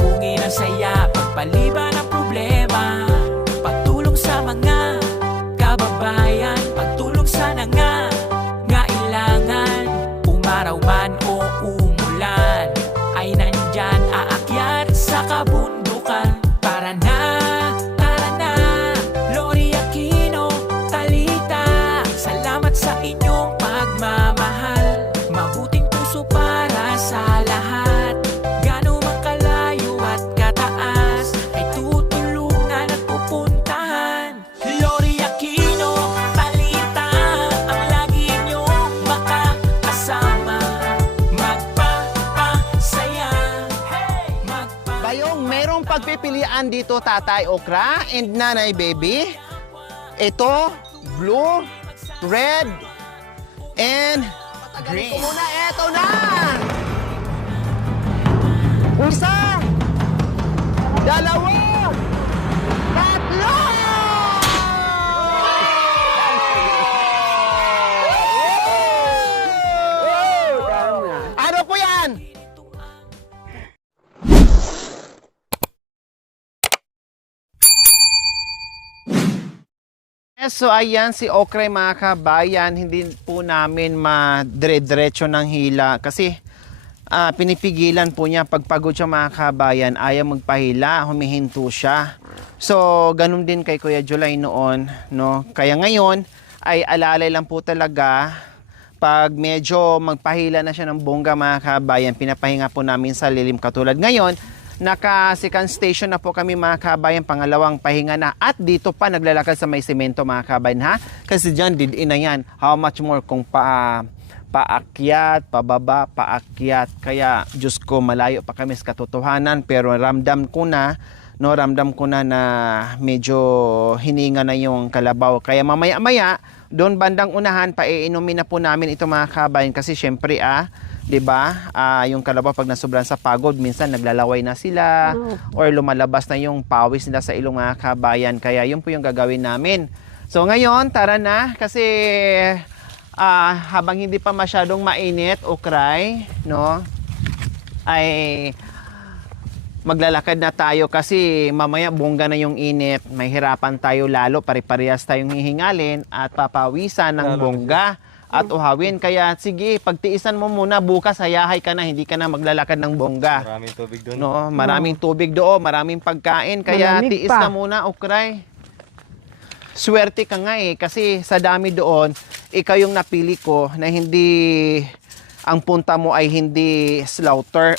Sabungin ang saya, pagpaliban ang problema, pagtulong sa mga kababayan, pagtulong sa nangangailangan. Umaraw man o umulan, ay nandyan aakyat sa kabundukan. Tara na, Lori Aquino, Talita, salamat sa inyong pagmamahal. Mabuting puso para sa lahat, gaano man kalayo at kataas, ay tutulungan at pupuntahan. Lori Aquino, Talita, ang lagi inyong makakasama, magpapasaya, Bayong, merong pagpipilian dito, Tatay Okra and Nanay Baby. Ito, blue, red, and green. Ko muna, eto na! Isa! Dalawa! Tatlo! Ano po yan? So ayan si Okray mga kabayan, hindi po namin madire-diretso ng hila kasi pinipigilan po niya pagpagod siya mga kabayan, ayaw magpahila, humihinto siya. So ganun din kay Kuya July noon, no? Kaya ngayon ay alalay lang po talaga pag medyo magpahila na siya ng bongga mga kabayan, pinapahinga po namin sa lilim. Katulad ngayon, naka second station na po kami mga kabayan, pangalawang pahinga na, at dito pa naglalakad sa may semento mga kabayan ha, kasi dyan didin na yan, how much more kung paakyat, pababa, paakyat, kaya Diyos ko malayo pa kami sa katotohanan, pero ramdam ko na na medyo hininga na yung kalabaw, kaya mamaya-maya doon bandang unahan paiinumin na po namin ito mga kabayan, kasi syempre 'di ba? Yung kalabaw pag nasobran sa pagod, minsan naglalaway na sila or lumalabas na yung pawis nila sa ilong mga kabayan. Kaya yun po yung gagawin namin. So ngayon, tara na kasi habang hindi pa masyadong mainit o cry, no? Ay maglalakad na tayo kasi mamaya bongga na yung init. May hirapan tayo lalo, pare-parehas tayong hihingalin at papawisan ng bongga at uhawin. Kaya sige, pagtiisan mo muna, bukas hayahay ka na, hindi ka na maglalakad ng bongga. Maraming tubig doon. No, maraming tubig doon, maraming pagkain, kaya Malamig tiis pa. na muna, Okray. Swerte ka nga kasi sa dami doon, ikaw yung napili ko na hindi, ang punta mo ay hindi slaughter,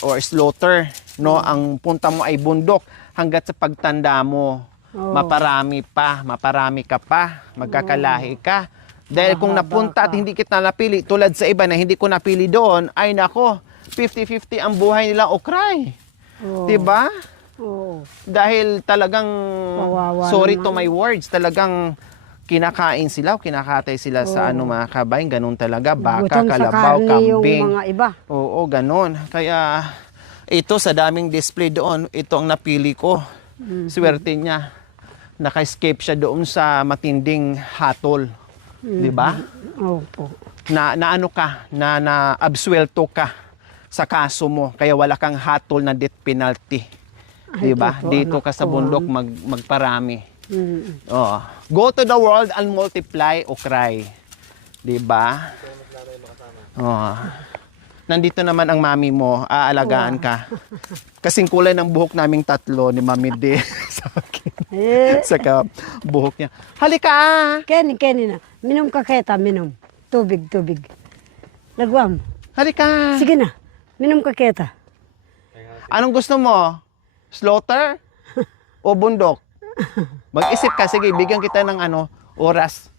no? Ang punta mo ay bundok hanggat sa pagtanda mo. Maparami ka pa, magkakalahi ka. Dahil kung napunta at hindi kita napili, tulad sa iba na hindi ko napili doon, ay nako, 50-50 ang buhay nila, Okray. Diba? Dahil talagang, Kawawa sorry naman. to my words, talagang kinakain sila o kinakatay sila sa mga kabayan, ganun talaga, baka, Gutom sa kalabaw, karne kambing. yung mga iba. Oo, ganun. Kaya, ito sa daming display doon, ito ang napili ko. Swerte niya. Naka-escape siya doon sa matinding hatol. Di ba? Opo. Na ano ka, na absuelto ka sa kaso mo, kaya wala kang hatol na death penalty. Di ba? totoo, Dito ka anak sa ko. bundok magparami. Oh. Go to the world and multiply, Okray. Di ba? Oh. Nandito naman ang mami mo, aalagaan ka. Kasing kulay ng buhok naming tatlo ni Mami D sa akin. Saka buhok niya. Halika! Kenny na. Minom ka keta, minom. Tubig. Lagwam. Halika! Sige na. Minom ka keta. Anong gusto mo? Slaughter o bundok? Mag-isip ka. Sige, bigyan kita ng oras.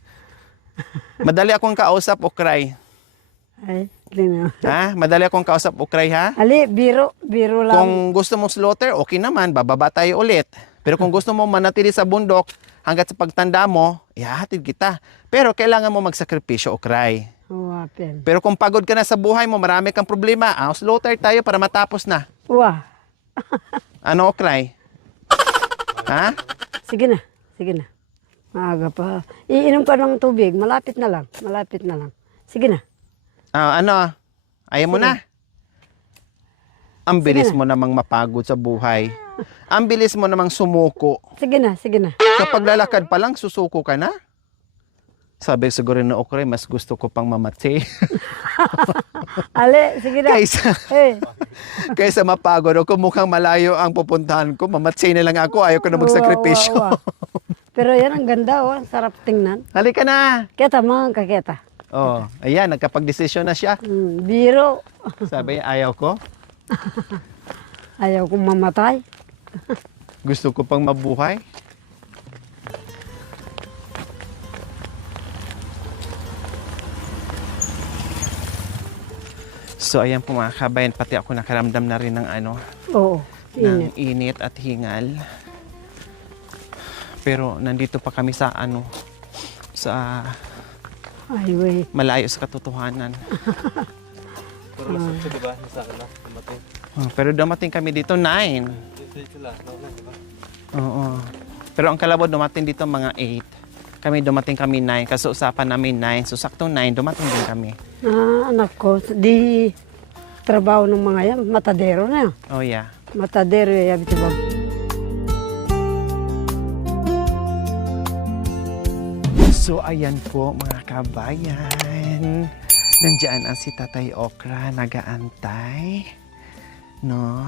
Madali akong kausap, Okray. Ay, tingnan. Ha? Madali akong kausap, Okray, ha? Ali, biro lang. Kung gusto mong slaughter, okay naman, bababa tayo ulit. Pero kung gusto mo manatili sa bundok, hanggat sa pagtanda mo, ihahatid kita. Pero kailangan mo magsakripisyo, Okray. Wapin. Pero kung pagod ka na sa buhay mo, marami kang problema, slaughter tayo para matapos na. Wah. Ano, Okray? Ha? Sige na. Maaga pa. Iinom ka ng tubig. Malapit na lang. Sige na. Ayaw mo na? Ang bilis Sige mo namang mapagod sa buhay. Ang bilis mo namang sumuko. Sige na, sige na. Sa paglalakad pa lang, susuko ka na? Sabi siguro na okray, mas gusto ko pang mamatay. Ale, sige na. Eh, Kaysa mapagod ako, mukhang malayo ang pupuntahan ko. Mamatay na lang ako, ayaw ko na magsakripisyo. wow. Pero yan, ang ganda, oh. Sarap tingnan. Halika na! Kita mga kaketa. Oh, ayan, nagkapag-desisyon na siya. Biro. Sabi niya, ayaw ko. Ayaw kong mamatay. Gusto ko pang mabuhay. So ayan po mga kabayan, pati ako nakaramdam na rin ng Oo, ng init. init at hingal. Pero nandito pa kami sa sa Highway. malayo sa katotohanan. Pero lusot siya, di ba? Nasa na, dumating. Pero dumating kami dito 9. Dito sila, nauna, di ba? Oo. Pero ang kalabot dumating dito mga 8. Kami dumating kami 9 kasi usapan namin 9. So saktong 9 dumating din kami. Anak ko, di trabaho ng mga yan, matadero na yan. Oh yeah. Matadero yan, diba? So ayan po mga kabayan. Nandiyan ang si Tatay Okra nagaantay. No?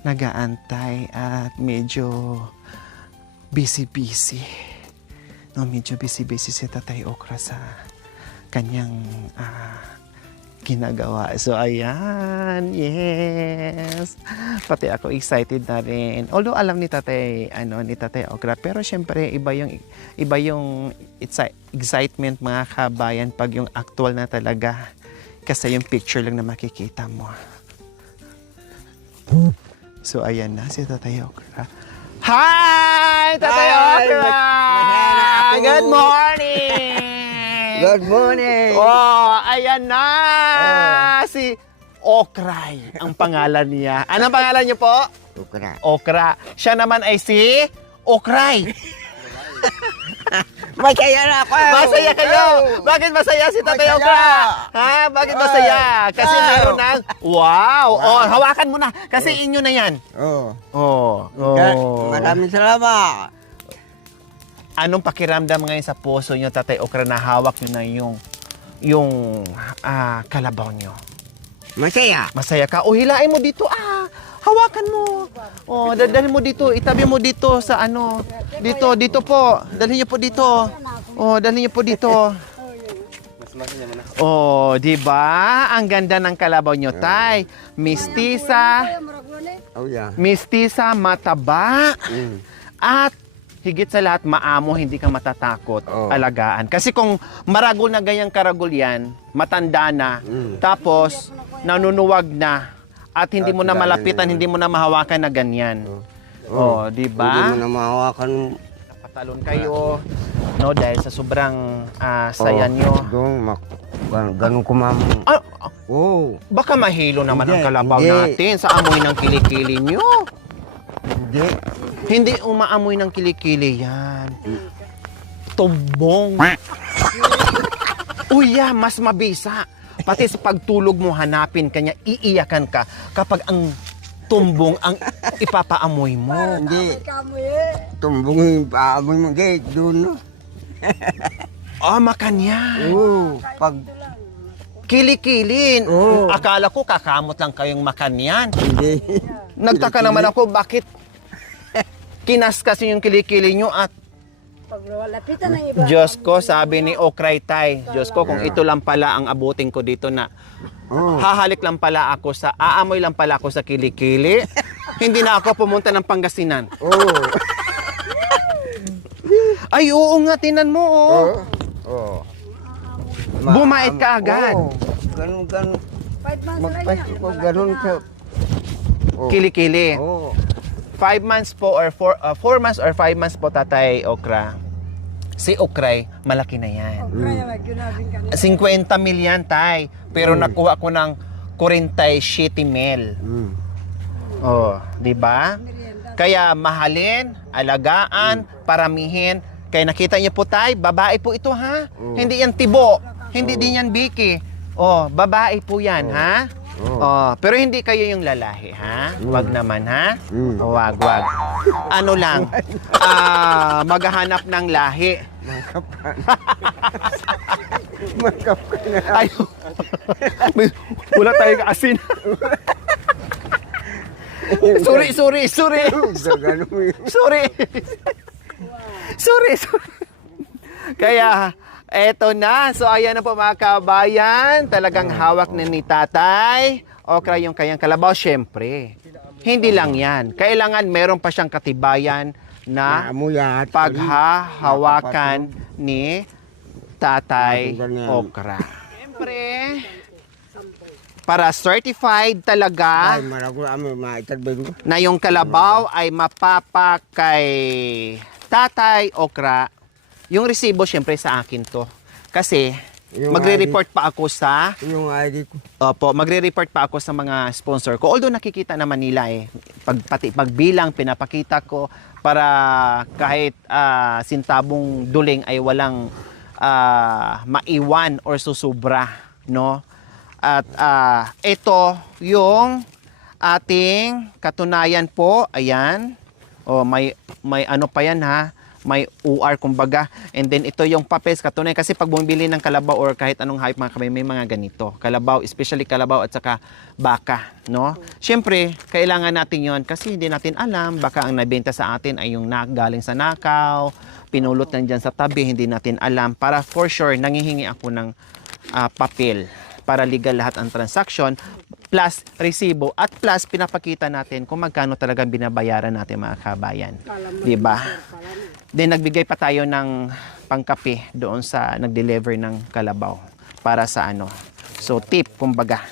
Nagaantay at medyo busy-busy. No, medyo busy-busy si Tatay Okra sa kanyang ginagawa. So, ayan. Yes. Pati ako excited na rin. Although alam ni Tatay, ni Tatay Okra. Pero syempre, iba yung excitement mga kabayan pag yung actual na talaga. Kasi yung picture lang na makikita mo. So, ayan na si Tatay Okra. Hi! Tatay Okra! Good morning! Good morning! Oh, ayan na! Si Okray ang pangalan niya. Anong pangalan niyo po? Ukra. Okra. Siya naman ay si Okray. Masaya na ako! Masaya kayo! Bakit masaya si Tatay Masaya! Okra? Ha? Bakit masaya? Kasi Wow! meron ng... Wow! Oh, hawakan mo na. Kasi inyo na yan. Oh. Oh. Maraming salamat! Anong pakiramdam ngayon sa puso nyo, Tatay Okra, na hawak nyo na yung kalabaw nyo? Masaya! Masaya ka? O hilain mo dito, hawakan mo. O, dalhin mo dito, itabi mo dito sa dito po. Dalhin nyo po dito. O, dalhin nyo po dito. Mas makanya mo na. O, di ba? Ang ganda ng kalabaw nyo, Tay. Mistisa, Oh, yeah. mistisa, mataba. Mm. At higit sa lahat, maamo, hindi ka matatakot Oo. alagaan. Kasi kung maragol na ganyang karagol yan, matanda na, tapos nanunuwag na, at hindi mo na malapitan, hindi mo na mahawakan na ganyan. Oh, di Hindi ba? mo na mahawakan. Napatalon kayo, no, dahil sa sobrang saya nyo. Ganun ko ma'am. Ah, Oh. baka mahilo naman ang Hindi, kalabaw hindi. natin sa amoy ng kilikili nyo. Hindi. Hindi umaamoy ng kilikili yan. Tumbong. Uy, mas mabisa. Pati sa pagtulog mo, hanapin kanya, iiyakan ka kapag ang tumbong ang ipapaamoy mo. Hindi. Tumbong yung paamoy mo. Hindi. Doon. No? Makanya. Oh. Pag Kilikilin. Oo. Akala ko kakamot lang kayong makanyan. hindi. Nagtaka naman ako bakit kinaskas yung kilikili nyo at Pag lapitan ng iba. Diyos ko, sabi ni Okray Tay, Diyos ko, kung ito lang pala ang abutin ko dito na Oh. hahalik lang pala ako aamoy lang pala ako sa kilikili, hindi na ako pumunta ng Pangasinan. Oh. Ay, oo nga, tinan mo, oh. Oh. Bumait ka agad. Oh. Ganun. 5 months lang Magpasko yan. ko. Ganun ka. Oh. Kilikili. Oh. 5 months po or 4 months or 5 months po, Tatay Okra. Si Okray, malaki na yan. Kaya mag-gunabing ka na. 50 mil yan, Tay. Pero nakuha ko ng 47 mil. Mm. Oh, di ba? Kaya mahalin, alagaan, paramihin. Kaya nakita niyo po, Tay, babae po ito, ha? Hindi yan tibo. Hindi din yan biki. Oh, babae po yan, ha? Pero hindi kayo yung lalahi, ha? Wag naman, ha? Wag. Ano lang, maghahanap ng lahi. Magkap ka na. Ay, wala tayong asin. Sorry. Gagano mo yun. Sorry. Kaya, eto na. So, ayan na po mga kabayan. Talagang hawak na ni tatay. Okra yung kayang kalabaw. Siyempre, hindi lang yan. Kailangan meron pa siyang katibayan na Amuyat. paghahawakan ni tatay Ganyan. okra. Siyempre, para certified talaga Ay, marago amo maitadbego. na yung kalabaw ay mapapa kay tatay okra, yung resibo syempre sa akin to. Kasi Yung magre-report pa ako sa Yung ID ko. magre-report pa ako sa mga sponsor ko. Although nakikita naman nila pati pagbilang pinapakita ko para kahit sintabong duling ay walang maiwan or susubra, no? At ito yung ating katunayan po. Ayan. May ano pa yan, ha? May UR kumbaga. And then ito yung papels katunayan kasi pag bumibili ng kalabaw or kahit anong hayop mga kabay, may mga ganito. Kalabaw, especially kalabaw at saka baka, no? Siyempre, kailangan natin yon kasi hindi natin alam baka ang nabenta sa atin ay yung galing sa nakaw, pinulot lang dyan sa tabi, hindi natin alam. Para for sure, nangihingi ako ng papel para legal lahat ang transaction, plus resibo, at plus pinapakita natin kung magkano talagang binabayaran natin mga kabayan. Diba? Then nagbigay pa tayo ng pangkape doon sa nag-deliver ng kalabaw para sa ano. So tip, kumbaga.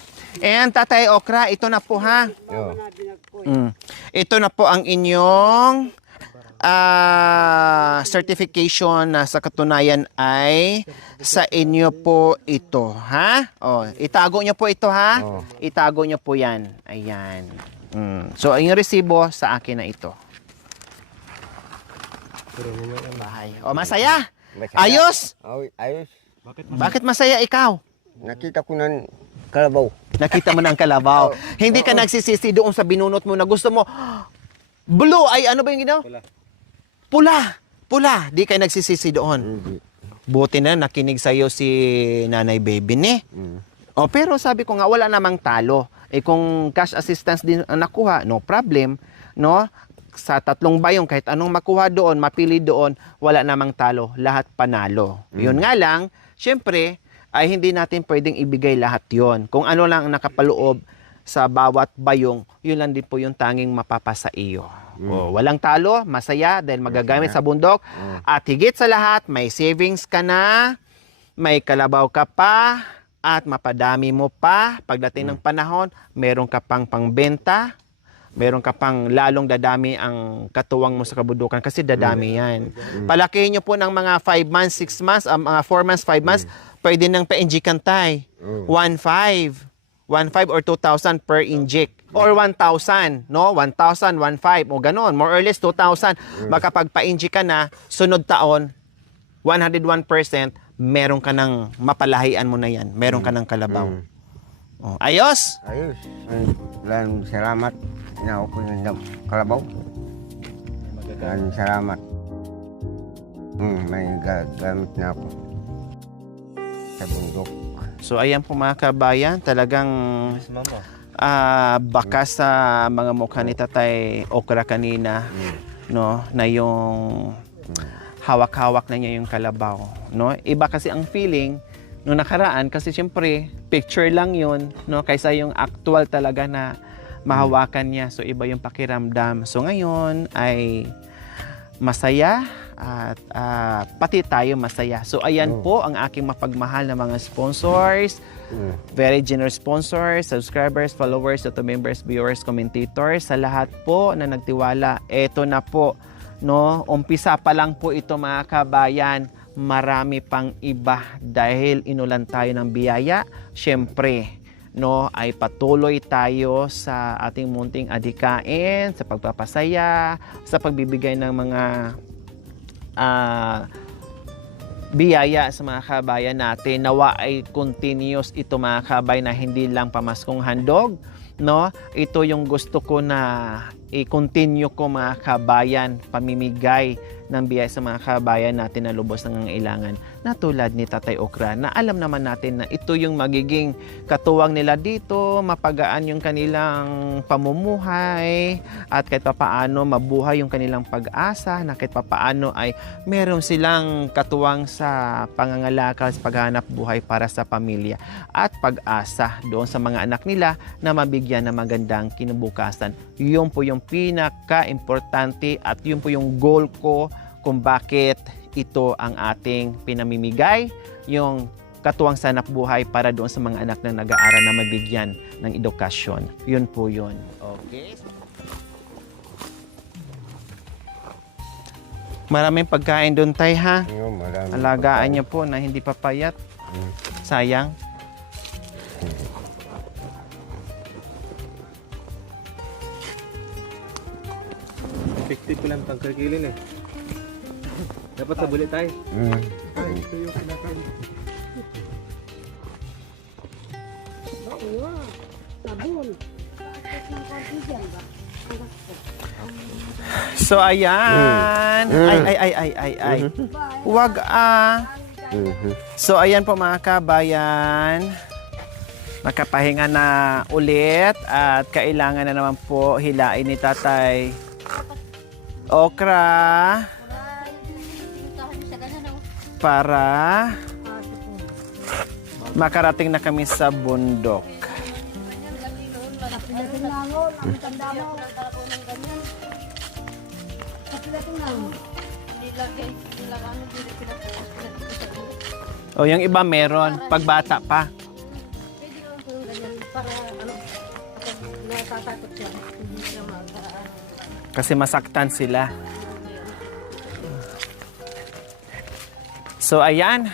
And Tatay Okra, ito na po ha. Ito na po ang inyong certification na sa katunayan ay sa inyo po ito, ha? Itago nyo po ito, ha? Itago nyo po yan. Ayan. So, ang resibo sa akin na ito. Bahay. Masaya? Ayos? Ayos. Bakit masaya ikaw? Nakita ko ng kalabaw. Nakita mo ng kalabaw. Hindi ka nagsisisi doon sa binunot mo na gusto mo, blue, ay ano ba yung ginawa? Pula. Di kayo nagsisisi doon. Buti na nakinig sa'yo si Nanay Baby ni. Pero sabi ko nga, wala namang talo. Kung cash assistance din ang nakuha, no problem. No? Sa 3 bayong, kahit anong makuha doon, mapili doon, wala namang talo. Lahat panalo. Yun nga lang, syempre, ay hindi natin pwedeng ibigay lahat yon. Kung ano lang ang nakapaloob sa bawat bayong, yun lang din po yung tanging mapapasa iyo. Walang talo, masaya dahil magagamit sa bundok. At higit sa lahat, may savings ka na, may kalabaw ka pa, at mapadami mo pa. Pagdating ng panahon, meron ka pang pangbenta, meron ka pang lalong dadami ang katuwang mo sa kabundukan kasi dadami yan. Palakihin nyo po ng mga 5 months, 6 months, mga 4 months, 5 months, pwede nang pa-inject tay. 1.5 or 2,000 per inject. Or 1,000, no? 1,000, 1,500, o ganon. More or less 2,000. Baka pag pa-inject ka na, sunod taon, 101%, meron ka ng mapalahian mo na yan. Meron ka ng kalabaw. Ayos? Ayos. Maraming salamat. Inaw ko ng kalabaw. Maraming salamat. May gagamit na ako sa bundok. So ayan po mga kabayan, talagang bakas sa mga mukha ni Tatay Okra kanina, no, na yung hawak-hawak na niya yung kalabaw, no? Iba kasi ang feeling nung nakaraan kasi siyempre picture lang yun, no, kaysa yung actual talaga na mahawakan niya. So iba yung pakiramdam. So ngayon ay masaya at pati tayo masaya. So ayan po ang aking mapagmahal na mga sponsors, very generous sponsors, subscribers, followers, to members, viewers, commentators, sa lahat po na nagtiwala. Eto na po, no, umpisa pa lang po ito mga kabayan. Marami pang iba dahil inulan tayo ng biyaya. Syempre, no, ay patuloy tayo sa ating munting adhikain, sa pagpapasaya, sa pagbibigay ng mga biyaya sa mga kabayan natin. Nawa ay continuous ito mga kabayan, na hindi lang pamaskong handog, no? Ito yung gusto ko na i-continue ko mga kabayan, pamimigay ng biyaya sa mga kabayan natin na lubos ng nangangailangan, na tulad ni Tatay Okra, na alam naman natin na ito yung magiging katuwang nila dito, mapagaan yung kanilang pamumuhay, at kahit papaano mabuhay yung kanilang pag-asa, na kahit papaano ay meron silang katuwang sa pangangalakal, sa paghanap buhay para sa pamilya, at pag-asa doon sa mga anak nila na mabigyan ng magandang kinabukasan. Yun po yung pinaka-importante, at yun po yung goal ko kung bakit ito ang ating pinamimigay, yung katuwang sanap buhay para doon sa mga anak na nag-aaral na mabigyan ng edukasyon. Yun po yun. Okay. Maraming pagkain doon, Tay, ha? Yung marami. Alagaan niyo po na hindi papayat. Sayang. Effective ko lang tangkakilin eh. Dapat sa bulit tayo. Mm. So, ayan. Ay. Huwag So, ayan po mga kabayan. Makapahinga na ulit, at kailangan na naman po hilain ni Tatay Okra para makarating na kami sa bundok. O, yung iba meron, pagbata pa. Kasi masaktan sila. So, ayan.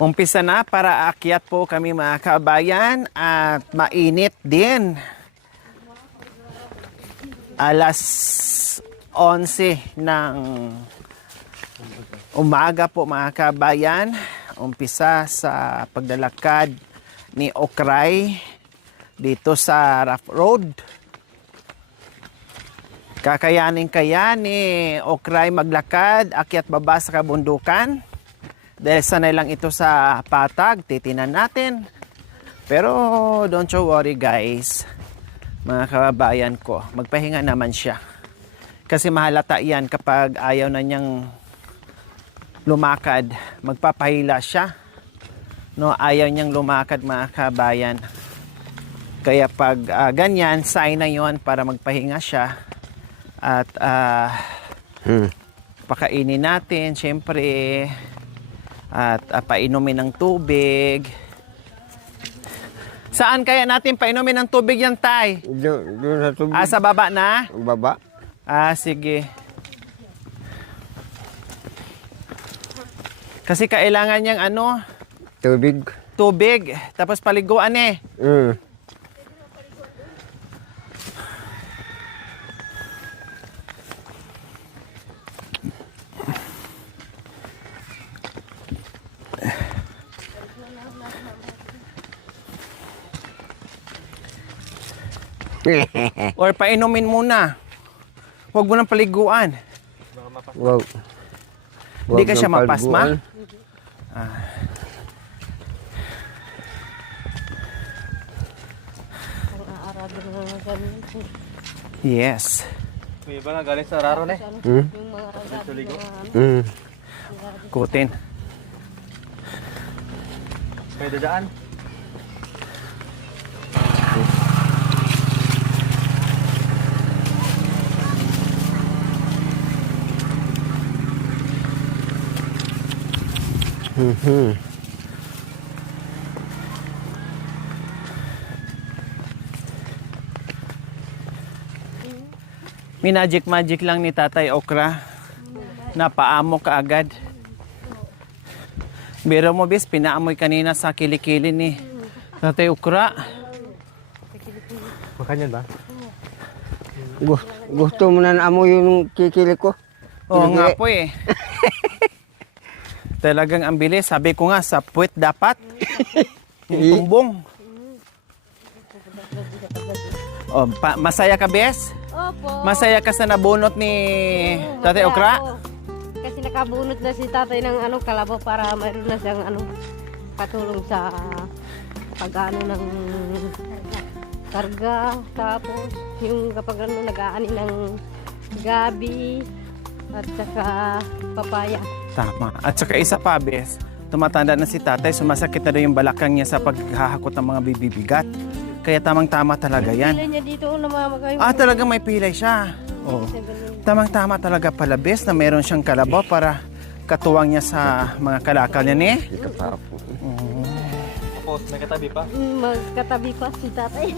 Umpisa na para aakyat po kami mga kabayan, at mainit din. Alas 11 ng umaga po mga kabayan. Umpisa sa paglalakad ni Okray dito sa Rough Road. Kakayanin kaya ni Okray maglakad, akyat baba sa kabundukan? Dahil sanay lang ito sa patag, titinan natin. Pero don't you worry guys, mga kababayan ko, magpahinga naman siya. Kasi mahalata yan kapag ayaw na niyang lumakad, magpapahila siya. No, ayaw niyang lumakad mga kabayan. Kaya pag ganyan, sign na yon para magpahinga siya. At pakainin natin, syempre, at painumin ng tubig. Saan kaya natin painumin ng tubig yan, Tay? Doon sa tubig. Sa baba na? Baba. Sige. Kasi kailangan niyang Tubig. tubig, tapos paliguan eh. Or painumin muna. Huwag mo nang paliguan. Wow. Hindi ka siya mapasma? Yes. May iba nga galing sa Raron eh. Tuligo. Kutin. May dadaan. Magic lang ni Tatay Okra. Napaamok ka agad. Biro mo bis, pinaamoy kanina sa kilikili ni Tatay Okra. Makanyan ba? Gusto mo na naamoy yung kikili ko? Oo nga po eh. Talagang ang bilis. Sabi ko nga, sa puwet dapat. Yung tumbong. Oh, masaya ka, Bes? Opo. Masaya ka sa nabunot ni Tatay Masaya Okra? ako. Kasi nakabunot na si tatay ng kalabaw para mayroon na siyang katulong sa pag-ano ng karga. Tapos yung kapag nag-aani ng gabi at saka papaya. Tama. At saka isa pa, Bes, tumatanda na si tatay, sumasakit na daw yung balakang niya sa paghahakot ng mga bibibigat. Kaya tamang-tama talaga yan. Pilay niya dito namamagay. Talagang may pilay siya. Oo. Tamang-tama talaga pala, Bes, na meron siyang kalabaw para katuwang niya sa mga kalakal niya, ne? Ika pa po. Tapos, may katabi pa. Magkatabi pa si tatay.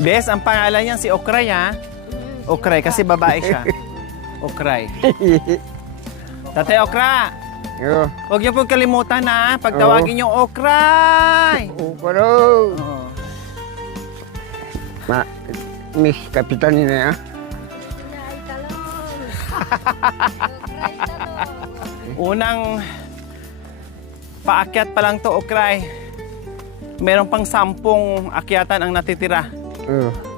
Bes, ang pangalan niya si Okray, ha? Okray, kasi babae siya. Okray. Tatay Okra, Yo. huwag niyo pong kalimutan, ha? Pagtawagin yung Okray! Pero, Oo. Miss Kapitan niya. Unang paakyat pa lang to, Okray. Meron pang 10 akyatan ang natitira.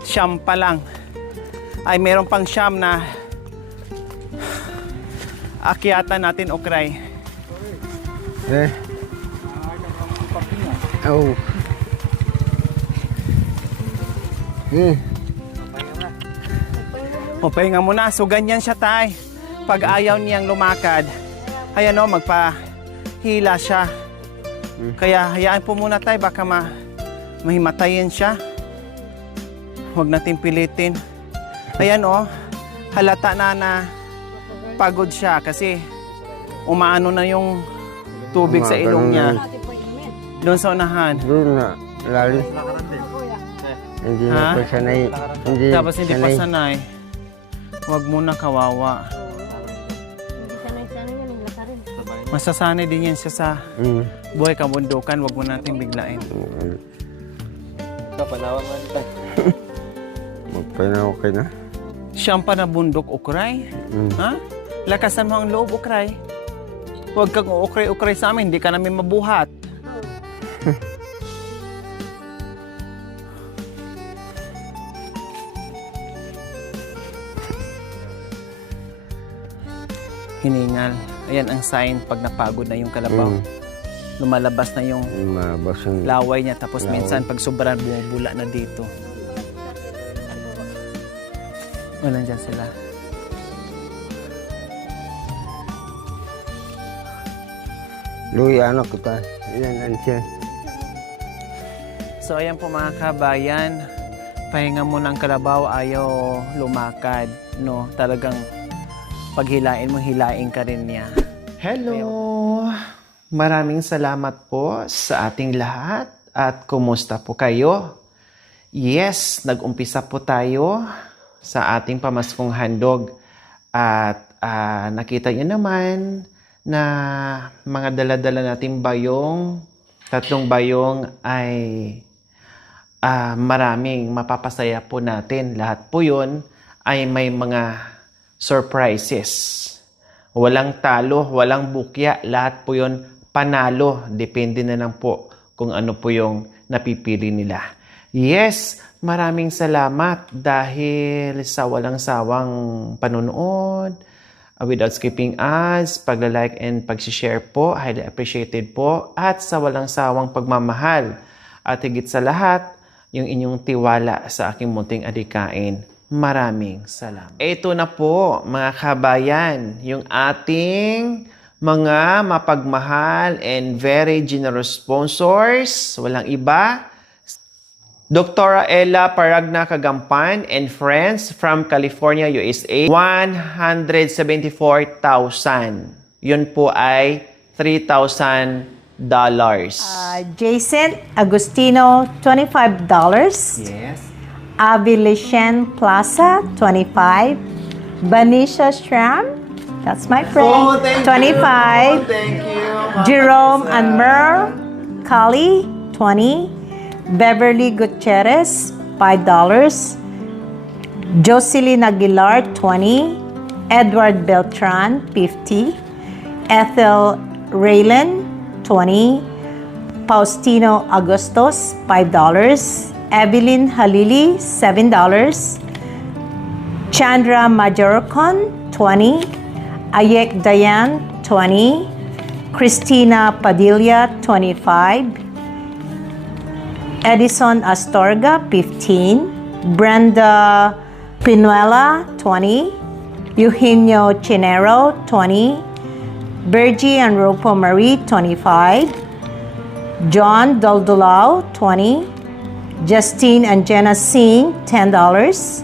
Siyam pa lang. Ay, meron pang 9 na akyatan natin, Okray. Oh. O, pahinga muna. So, ganyan siya, tay. Pag ayaw niyang lumakad, ayan o, magpahila siya. Kaya hayaan po muna, tay. Baka mahimatayin siya. Huwag natin pilitin. Ayan o, halata na pagod siya kasi umaano na yung tubig sa ilong niya. Doon sa unahan. Doon na, lalim. Hindi na Ha? pa sanay. Tapos hindi pa sanay. Huwag muna kawawa. Hindi sanay-sanay yan, lakarin. Masasanay din yan siya sa buhay kabundukan. Huwag mo natin biglain. Ito, panawan mo nito. Magpanaw ka na. Siyang pa na bundok, Okray. Ha? Lakasan mo ang loob, Okray. Huwag kang ukray-ukray sa amin. Hindi ka namin mabuhat. Hiningal. Ayan ang sign pag napagod na yung kalabaw. Lumalabas na yung Mabas yung laway niya. Tapos Laway. minsan pag sobrang bumubula na dito. Walang dyan sila. Luy, anak kita. Yan, siya. So ayan po mga kabayan, pahinga mo ng kalabaw, ayaw lumakad, no? Talagang paghilain mo, hilain ka rin niya. Hello! Maraming salamat po sa ating lahat at kumusta po kayo? Yes, nag-umpisa po tayo sa ating pamaskong handog at nakita niyo naman na mga dala-dala nating bayong, 3 bayong ay maraming mapapasaya po natin. Lahat po yun ay may mga surprises. Walang talo, walang bukya. Lahat po yun panalo. Depende na lang po kung ano po yung napipili nila. Yes, maraming salamat dahil sa walang sawang panonood, without skipping ads, pagla-like and pag-share po, highly appreciated po, at sa walang sawang pagmamahal. At higit sa lahat, yung inyong tiwala sa aking munting adikain. Maraming salamat. Ito na po, mga kabayan, yung ating mga mapagmahal and very generous sponsors. Walang iba. Dr. Ella Paragna Kagampan and friends from California, USA. 174,000. Yun po ay $3,000. Jason Agustino, $25. Yes. Avilishen Plaza, 25. Banisha Stram, that's my friend, 25. Thank you. Jerome and Merle Kali, 20. Beverly Gutierrez, $5. Jocelyn Aguilar, 20. Edward Beltran, 50. Ethel Raylan, 20. Faustino Agustos, $5. Evelyn Halili, $7. Chandra Majorcon, 20. Ayek Dayan, 20. Christina Padilla, 25. Edison Astorga, 15. Brenda Pinuela, 20. Eugenio Chinero, 20. Bergie and Ropo Marie, 25. John Doldolao, 20. Justine and Jenna Singh, $10.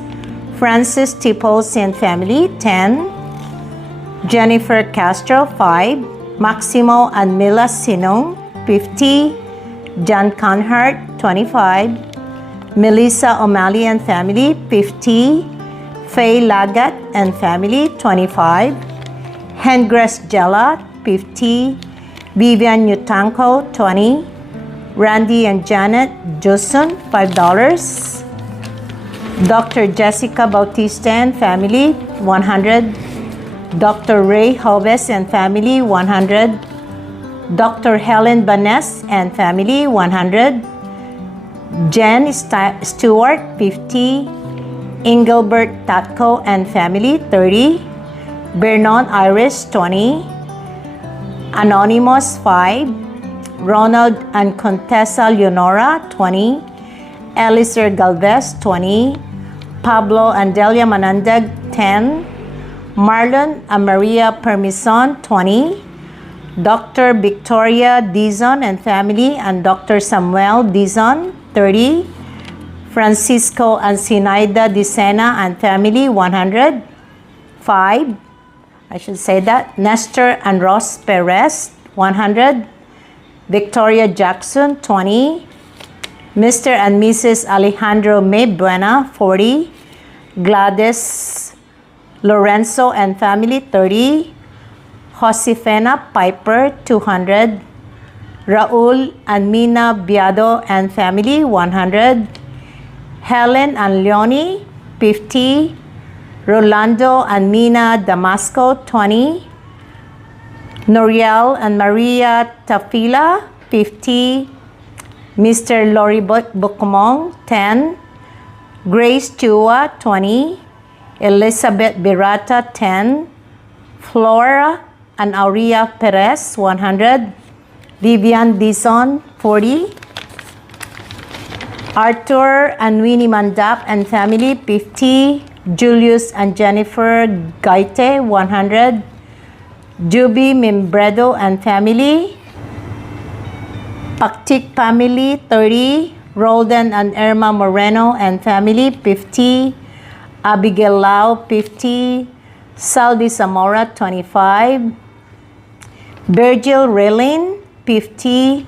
Francis Tipos and family, 10. Jennifer Castro, 5. Maximo and Mila Sinong, 50. John Conhart, 25. Melissa O'Malley and family, 50. Faye Lagat and family, 25. Hengress Jella, 50. Vivian Yutanko, 20. Randy and Janet Joson, $5. Dr. Jessica Bautista and family, 100. Dr. Ray Hoves and family, 100. Dr. Helen Banes and family, 100. Jen Stewart, 50. Engelbert Tatko and family, 30. Vernon Iris, 20. Anonymous, 5. Ronald and Contessa Leonora, 20. Eliser Galvez, 20. Pablo and Delia Manandag, 10. Marlon and Maria Permison, 20. Dr. Victoria Dizon and family and Dr. Samuel Dizon, 30. Francisco and Sinaida Dicena and family, 100. 5. I should say that. Nestor and Ross Perez, 100. Victoria Jackson, 20. Mr. and Mrs. Alejandro May Buena, 40. Gladys Lorenzo and family, 30. Josefina Piper, 200. Raul and Mina Biado and family, 100. Helen and Leonie, 50. Rolando and Mina Damasco, 20. Noriel and Maria Tafila, 50. Mr. Lori Bukumong, 10. Grace Chua, 20. Elizabeth Birata, 10. Flora and Aurea Perez, 100. Vivian Dizon, 40. Arthur and Winnie Mandap and family, 50. Julius and Jennifer Gaite, 100. Juby Mimbredo and family. Paktik family, 30. Roldan and Irma Moreno and family, 50. Abigail Lau, 50. Saldi Zamora, 25. Virgil Relin, 50.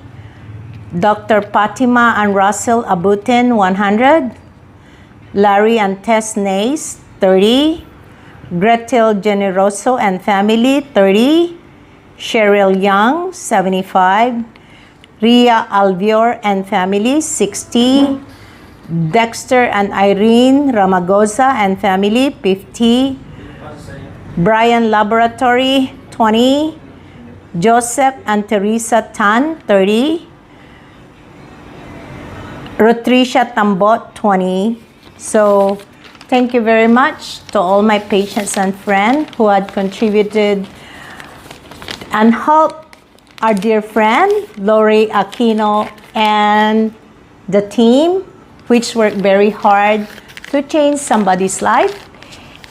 Dr. Fatima and Russell Abutin, 100. Larry and Tess Nays, 30. Gretel Generoso and family, 30. Cheryl Young, 75. Ria Alvior and family, 60. Dexter and Irene Ramagosa and family, 50. Brian Laboratory, 20. Joseph and Teresa Tan, 30. Rotricia Tambot, 20. So, thank you very much to all my patients and friends who had contributed and helped our dear friend, Lori Aquino, and the team, which worked very hard to change somebody's life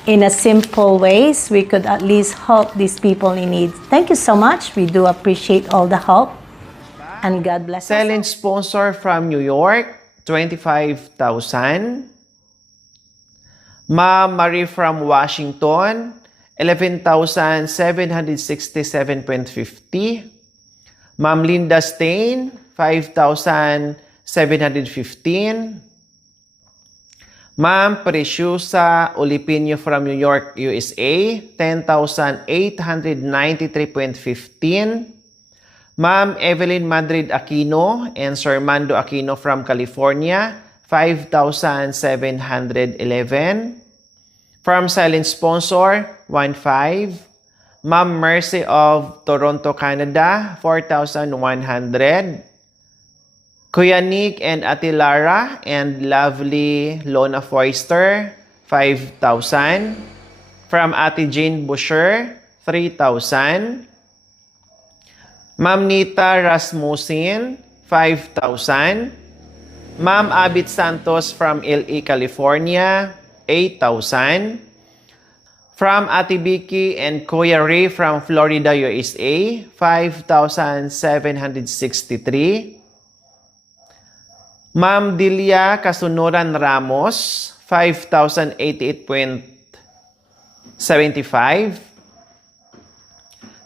in a simple ways. We could at least help these people in need. Thank you so much. We do appreciate all the help. And God bless us. Selling sponsor from New York, 25,000. Ma'am Marie from Washington, 11,767.50. Ma'am Linda Stain, 5,715. Ma'am Preciosa Olipino from New York, USA, 10,893.15. Ma'am Evelyn Madrid Aquino and Sir Mando Aquino from California, 5,711. From silent sponsor, 1,500. Ma'am Mercy of Toronto, Canada, 4,100. Kuya Nick and Ate Lara and lovely Lona Foister, 5,000. From Ate Jane Busher, 3,000. Ma'am Nita Rasmussen, 5,000. Ma'am Abit Santos from LA, California, 8,000. From Ate Vicky and Kuya Ray from Florida, USA, 5,763. Ma'am Delia Kasunuran Ramos, 5,088.75.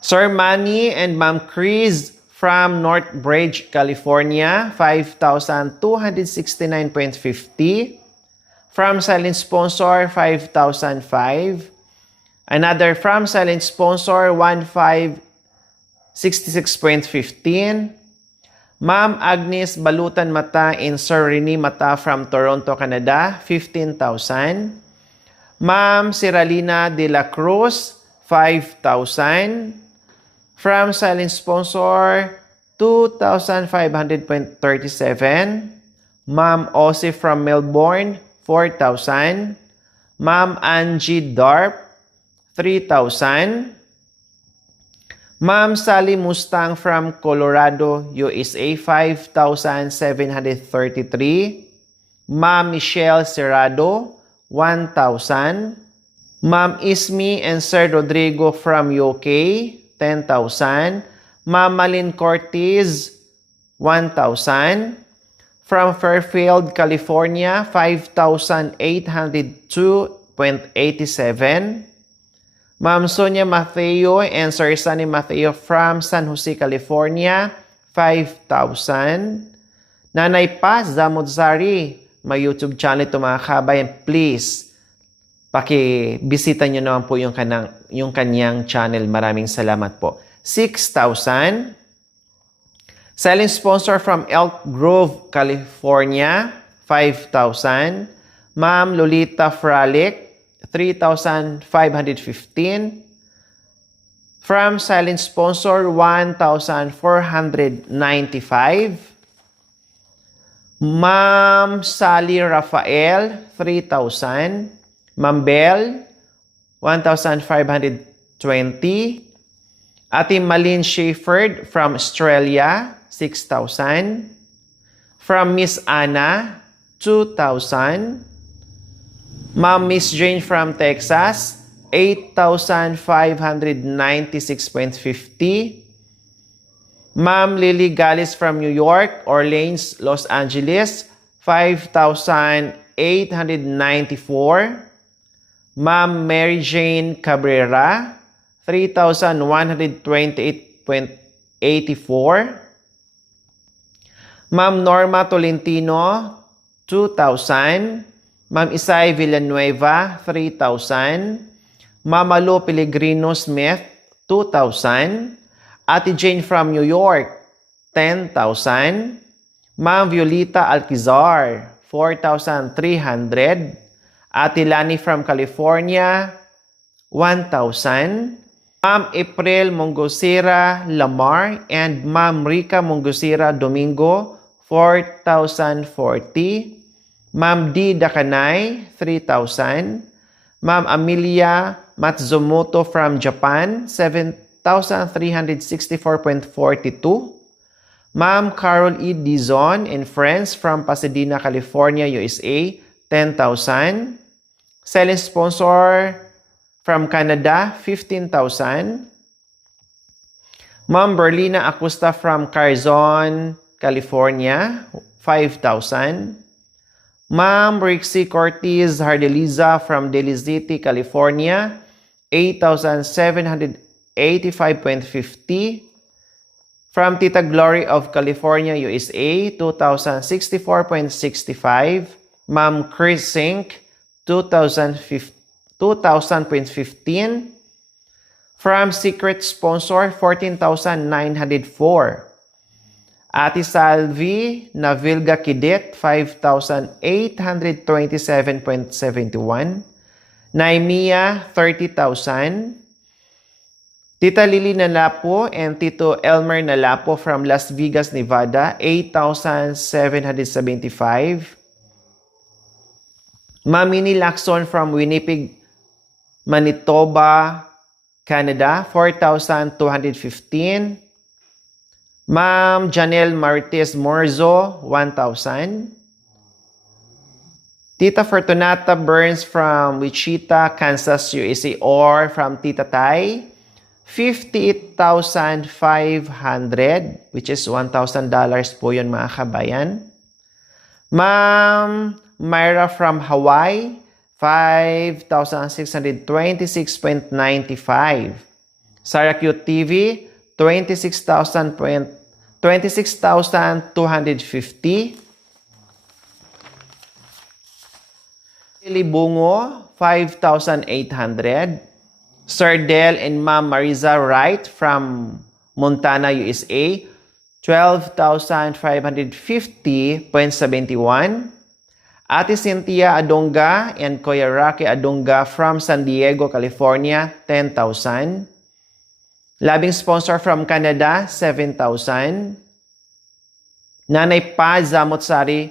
Sir Manny and Ma'am Chris from Northbridge, California, 5,269.50. From silent sponsor, 5,005. Another from silent sponsor, 1,566.15. Ma'am Agnes Balutan Mata and Sir Rene Mata from Toronto, Canada, 15,000. Ma'am Siralina De La Cruz, 5,000. From silent sponsor, 2,500.37. Ma'am Ossie from Melbourne, 4,000. Ma'am Angie Darp, 3,000. Ma'am Sally Mustang from Colorado, USA, 5,733. Ma'am Michelle Serrado, 1,000. Ma'am Ismi and Sir Rodrigo from UK, 10,000. Ma'am Malin Cortez, 1,000. From Fairfield, California, 5,802.87. Ma'am Sonia Mateo and Sir Sunny Mateo from San Jose, California, 5,000. Nanay Paz Zamudzari, may YouTube channel ito mga kabayan. Please, pakibisita nyo naman po yung kanyang channel. Maraming salamat po. 6,000. Selling sponsor from Elk Grove, California, 5,000. Ma'am Lolita Fralic, 3,515. From silent sponsor, 1,495. Ma'am Sally Rafael, 3,000. Ma'am Bell, 1,520. Ate Malin Shefford from Australia, 6,000. From Miss Anna, 2,000. Ma'am Miss Jane from Texas, 8,596.50. Ma'am Lily Gallis from New York, Orleans, Los Angeles, 5,894. Ma'am Mary Jane Cabrera, 3,128.84. Ma'am Norma Tolentino, 2,000. Ma'am Isay Villanueva, 3,000. Ma'am Malu Pellegrino Smith, 2,000. Ate Jane from New York, 10,000. Ma'am Violeta Alquizar, 4,300. Ate Lani from California, 1,000. Ma'am April Mongosira Lamar and Ma'am Rica Mongosira Domingo, 4,040. Ma'am D. Dakanay, 3,000. Ma'am Amelia Matsumoto from Japan, 7,364.42. Ma'am Carol E. Dizon and friends from Pasadena, California, USA, 10,000. Selling sponsor from Canada, 15,000. Ma'am Berlina Acosta from Carzon, California, 5,000. Ma'am Rixie Cortez Hardeliza from Daly City, California, 8,785.50. From Tita Glory of California, USA, 2,064.65. Ma'am Chris Sink, 2,000.15. From secret sponsor, 14,904. Ate Salvi Navilga Kidit, 5,827.71. Naimia, 30,000. Tita Lily Nalapo and Tito Elmer Nalapo from Las Vegas, Nevada, 8,775. Mamini Lacson from Winnipeg, Manitoba, Canada, 4,215. Ma'am Janelle Martes Morzo, 1,000. Tita Fortunata Burns from Wichita, Kansas, USA, or from Tita Tai, 58,500, which is $1,000 po yun mga kabayan. Ma'am Myra from Hawaii, 5,626.95. Sarah Q TV, 26,250. Lily Bungo, 5,800. Sir Del and Ma'am Mariza Wright from Montana, USA, 12,550.71. Ate Cynthia Adonga and Kuya Rocky Adonga from San Diego, California, 10,000. Labing sponsor from Canada, 7,000. Nanay Paz Zamotsari,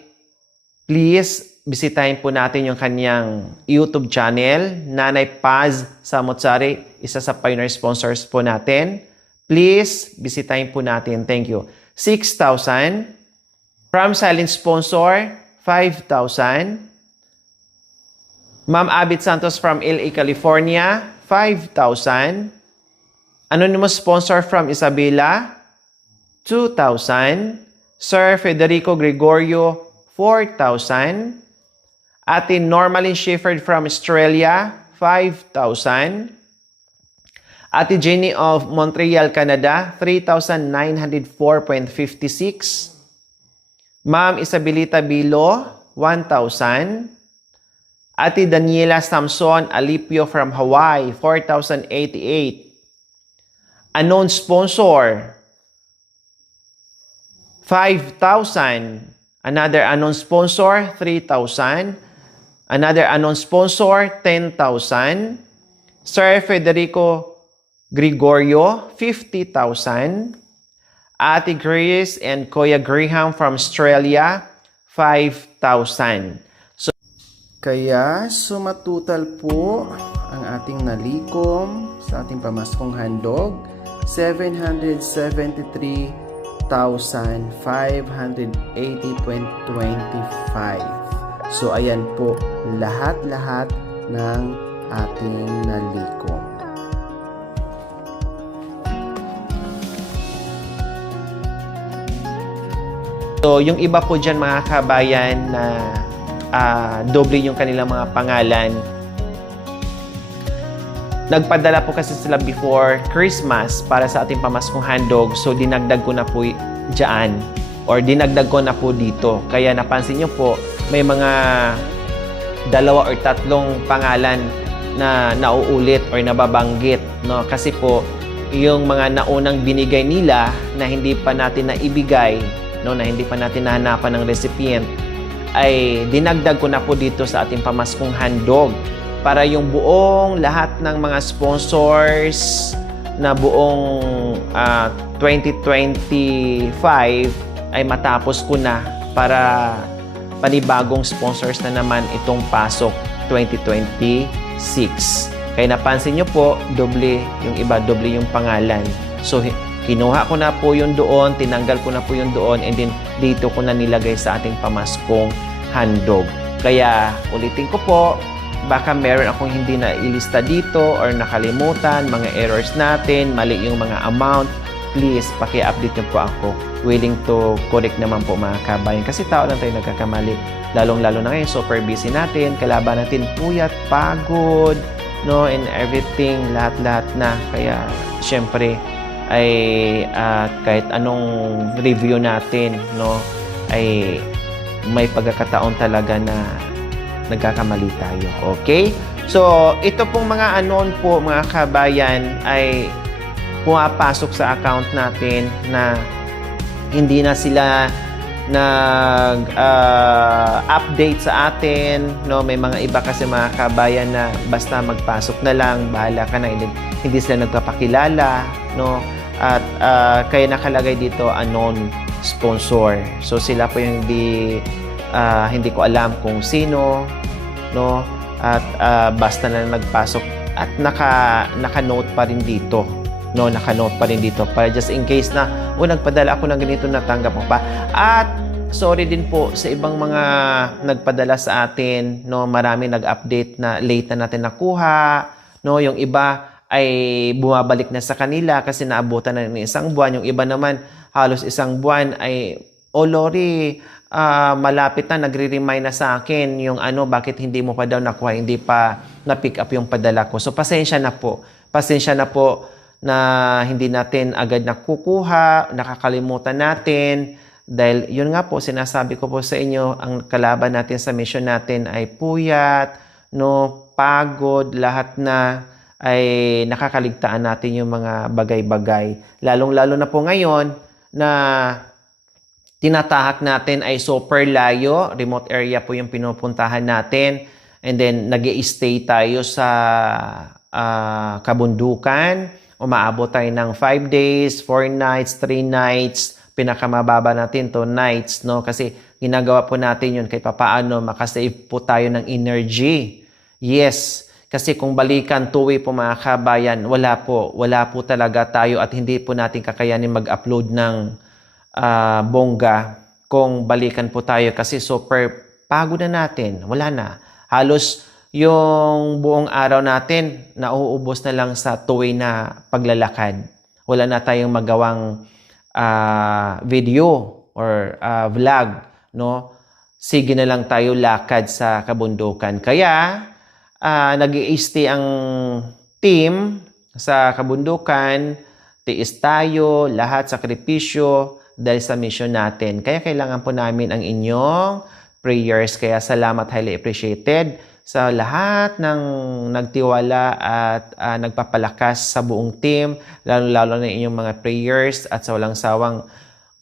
please bisitahin po natin yung kanyang YouTube channel. Nanay Paz Zamotsari, isa sa pioneer sponsors po natin. Please bisitahin po natin. Thank you. 6,000. From silent sponsor, 5,000. Ma'am Abit Santos from LA, California, 5,000. Anonymous sponsor from Isabela, 2,000. Sir Federico Gregorio, 4,000. Ate Normalin Shepherd from Australia, 5,000. Ate Jenny of Montreal, Canada, 3,904.56. Ma'am Isabelita Bilo, 1,000. Ate Daniela Samson Alipio from Hawaii, 4,088. Unknown sponsor, 5,000. Another unknown sponsor, 3,000. Another unknown sponsor, 10,000. Sir Federico Gregorio, 50,000. Ate Grace and Kuya Graham from Australia, 5,000. Kaya sumatotal po ang ating nalikom sa ating pamaskong handog, 773,580.25. So ayan po lahat-lahat ng ating nalikom. So yung iba po dyan mga kabayan na doble yung kanilang mga pangalan. Nagpadala po kasi sila before Christmas para sa ating pamaskong handog. So, dinagdag ko na po dyan or dinagdag ko na po dito. Kaya napansin nyo po, may mga 2 or 3 pangalan na nauulit or nababanggit. No? Kasi po, yung mga naunang binigay nila na hindi pa natin naibigay, no? Na hindi pa natin nahanapan ng recipient, ay dinagdag ko na po dito sa ating pamaskong handog para yung buong lahat ng mga sponsors na buong 2025 ay matapos ko na para panibagong sponsors na naman itong pasok 2026. Kaya napansin nyo po, doble yung iba, doble yung pangalan. So, kinuha ko na po yun doon, tinanggal ko na po yun doon, and then dito ko na nilagay sa ating pamaskong handog. Kaya ulitin ko po, baka meron akong hindi na ilista dito or nakalimutan, mga errors natin, mali yung mga amount, please, paki-update nyo po ako. Willing to correct naman po mga kabayan. Kasi tao lang tayo nagkakamali. Lalong-lalo na ngayon, super busy natin, kalaban natin puyat, pagod, no, and everything, lahat-lahat na. Kaya, syempre, ay kahit anong review natin, no, ay may pagkakataon talaga na nagkakamali tayo. Okay? So, ito pong mga anon po mga kabayan ay pumapasok sa account natin na hindi na sila nag-update sa atin, no? May mga iba kasi mga kabayan na basta magpasok na lang, bahala ka na, hindi sila nagpapakilala, no? At kaya nakalagay dito unknown sponsor. So sila po yung hindi ko alam kung sino, no? At basta na nagpasok at naka-note pa rin dito. No, naka-note pa rin dito para just in case na nagpadala ako ng ganito, natanggap mo pa. At sorry din po sa ibang mga nagpadala sa atin, no, marami nag-update na late na natin nakuha, no, yung iba ay bumabalik na sa kanila kasi naabutan na ng isang buwan, yung iba naman halos isang buwan ay Lori, malapit na, nagre-remind na sa akin yung bakit hindi mo pa daw nakuha, hindi pa na-pick up yung padala ko. So pasensya na po na hindi natin agad nakukuha, nakakalimutan natin. Dahil yun nga po, sinasabi ko po sa inyo, ang kalaban natin sa mission natin ay puyat, no, pagod, lahat na ay nakakaligtaan natin yung mga bagay-bagay. Lalong-lalo na po ngayon na tinatahak natin ay super layo, remote area po yung pinupuntahan natin. And then, nag-i-stay tayo sa kabundukan. Umaabot tayo ng 5 days, 4 nights, 3 nights. Pinakamababa natin to nights, no? Kasi ginagawa po natin yun kahit papaano makasave po tayo ng energy. Yes, kasi kung balikan two-way po mga kabayan, wala po talaga tayo at hindi po natin kakayanin mag-upload ng bongga kung balikan po tayo kasi super pagod na natin. Wala na. Halos yung buong araw natin, nauubos na lang sa two-way na paglalakad. Wala na tayong magawang video or vlog, no? Sige na lang tayo lakad sa kabundukan. Kaya, nag-i-stay ang team sa kabundukan, tiis tayo, lahat sakripisyo dahil sa mission natin. Kaya kailangan po namin ang inyong prayers. Kaya salamat, highly appreciated sa lahat ng nagtiwala at nagpapalakas sa buong team, lalo-lalo na inyong mga prayers at sa walang sawang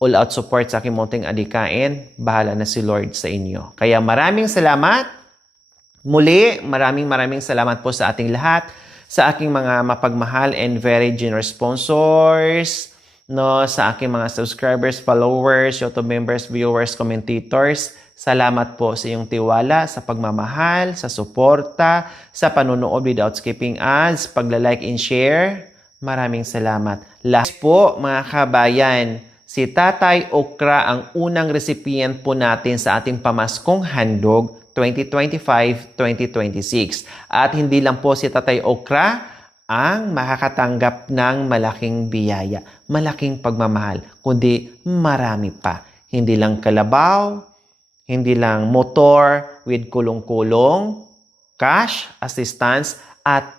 all-out support sa aking munting adikain. Bahala na si Lord sa inyo. Kaya maraming salamat. Muli, maraming salamat po sa ating lahat, sa aking mga mapagmahal and very generous sponsors, no, sa aking mga subscribers, followers, YouTube members, viewers, commentators. Salamat po sa iyong tiwala, sa pagmamahal, sa suporta, sa panunood without skipping ads, pagla-like and share. Maraming salamat. Last po mga kabayan, si Tatay Okra ang unang recipient po natin sa ating pamaskong handog 2025-2026. At hindi lang po si Tatay Okra ang makakatanggap ng malaking biyaya, malaking pagmamahal, kundi marami pa. Hindi lang kalabaw, hindi lang motor with kulong-kulong, cash, assistance, at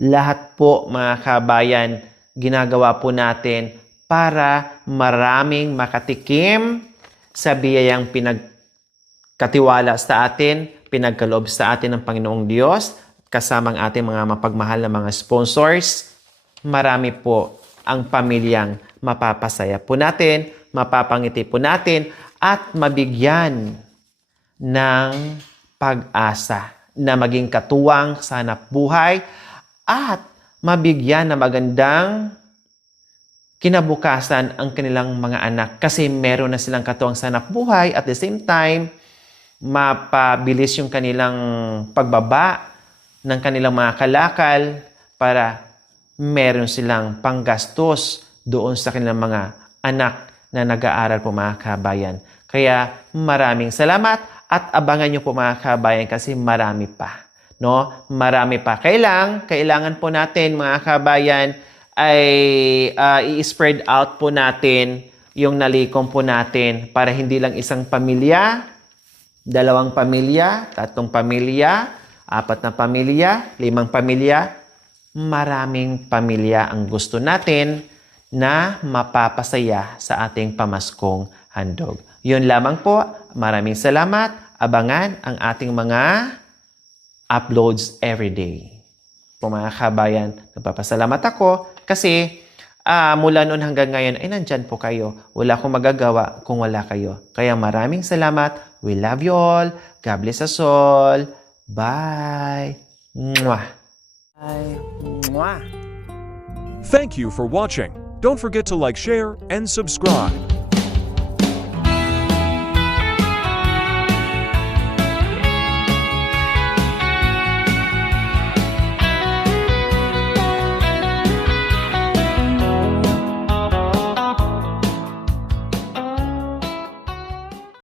lahat po mga kabayan, ginagawa po natin para maraming makatikim sa biyayang pinagkatiwala sa atin, pinagkaloob sa atin ng Panginoong Diyos, kasamang ating mga mapagmahal na mga sponsors. Marami po ang pamilyang mapapasaya po natin, mapapangiti po natin, at mabigyan ng pag-asa na maging katuwang sa hanap buhay at mabigyan ng magandang kinabukasan ang kanilang mga anak kasi meron na silang katuwang sa hanap buhay at the same time mapabilis yung kanilang pagbaba ng kanilang mga kalakal para meron silang panggastos doon sa kanilang mga anak na nag-aaral po mga kabayan. Kaya maraming salamat at abangan nyo po mga kabayan kasi marami pa. No? Marami pa. Kailangan po natin mga kabayan ay i-spread out po natin yung nalikom po natin para hindi lang isang pamilya, 2 pamilya, 3 pamilya, 4 na pamilya, 5 pamilya, maraming pamilya ang gusto natin na mapapasaya sa ating pamaskong handog. Yun lamang po. Maraming salamat. Abangan ang ating mga uploads every day. Po mga kabayan, nagpapasalamat ako kasi mula noon hanggang ngayon ay nandyan po kayo. Wala akong magagawa kung wala kayo. Kaya maraming salamat. We love you all. God bless us all. Bye. Mwah. Bye. Mwah. Thank you for watching. Don't forget to like, share, and subscribe.